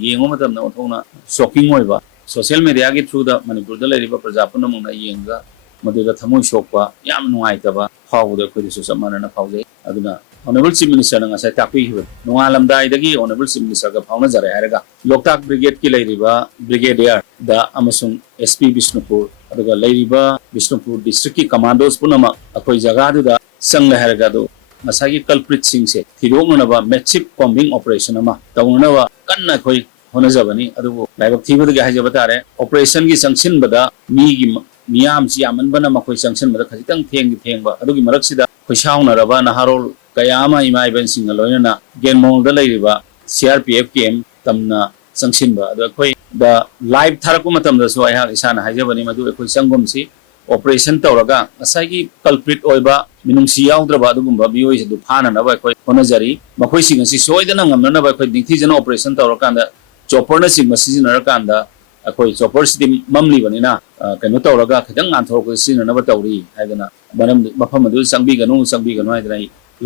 yengwa matamna othona shocking oiba social media gi through da manipur da leriba praja punamna yenga maduda thamoi sokpa yam nuaitaba phawda khoi su samana na phawje aduna honorable chief minister nga sai takpi hiba nungalamdai dagi honorable chief minister ga phawna jare haraga loktak brigade ki leriba brigadier da amasung sp bisnupur aduga leriba bisnupur district ki commandos punama akhoi jaga du da sang la haraga do masagi culprit sing se thidongna ba massive combing operation ama tawna wa kanna khoi honajabani adubu laibak thibada ga hajaba tare operation gi sanction bada mi gi miyam si aman bana makoi sanction bada khajitang thengba adugi maraksida khoisauna raba naharol kayama ima iban singa loina gen mong da leiriba CRPF KM tamna sanction ba adu khoi da live tharaku matam da so ai isana hajabani madu khoi sangom si operation tawraga asagi culprit oiba minungsi yaudra ba dugumba bioi se du phana na ba khoi honajari makoi singa si soidana ngamna na ba khoi dingthi jana operation tawrakanda chopper na sing masijin narakanda akoi chopper sti mamli banina kanu tawraga khadang an thorko sin na ba tawri haidana banam mafam adu sangbi ganu haidana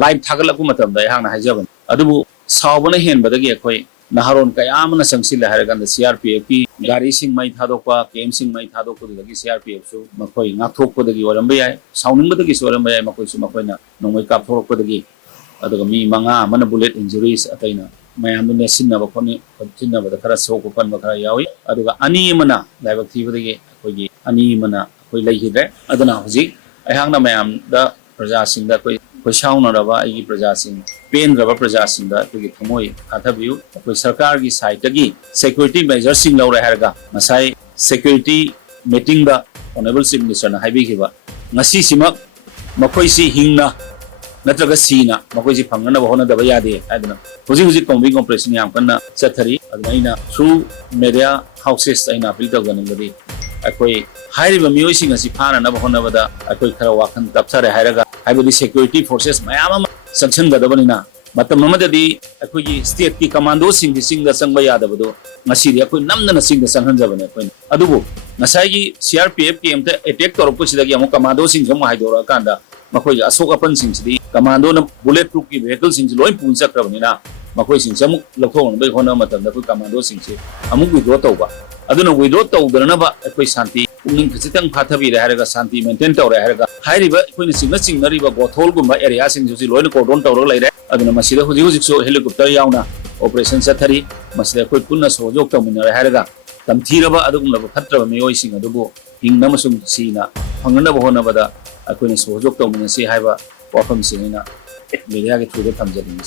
live thagalaku matam da hangna hajaban adubu sawbana hen badagi akoi naharon kayamna sangsil haraganda CRPF ki gari sing mai thadokpa KM sing mai thadokpa dagi CRPF su makoi ngathokpa dagi oramba yai sauning badagi soramba yai makoi su makoina nongoi kap thorokpa dagi aduga mi manga mana bullet injuries ataina mayam ne sinna ba khoni sinna ba khara sok pan ba khara yawi aduga ani mana laibak thibadagi akoi ani mana akoi leihidre aduna hoji ayhangna mayam da praja sing da koi shauna raba ai praja sing pen raba praja sing da koi thamoi athabiu koi sarkar gi side tagi security measures sing laura harga masai security meeting da honorable chief minister na haibi khiba ngasi simak makoi si hingna natraga sina makoi si phangna ba hona da ba yade aduna hoji combing operation yam kanna chathari aduna through media houses aina appeal tawganingadi akoi hairiba mioi sing asi phana na ba hona ba da akoi khara wakhan tapsare hairaga haibadi security forces mayam sanction gadabanina matam mamadadi akoi state ki commando sing da sangba yadabado ngasi ri akoi namna sing da sanghanjabane akoi adubu ngasai gi CRPF ki amta attack torpo sidagi amu commando sing jam haidora kanda makoi asok apan sing sidi commando na bullet proof ki vehicle sing loi puncha krabanina makoi sing samuk lokhong bai hona matam da koi commando sing se amuk withdraw tawba aduna withdraw tawdana ba akoi shanti pungning khachitang phathabi re haraga shanti maintain tawre haraga hairiba akoi na singnariba gothol gumba area sing ju loi cordon tawra laire aduna masida huji so helicopter yauna operation sathari masida akoi punna sojok tawmina haraga tamthiraba adugum laba phatraba mioi sing adubu hingna masum sina phangna ba hona bada akoi na sojok tawmina si haiba wafam singina media ke through thamjani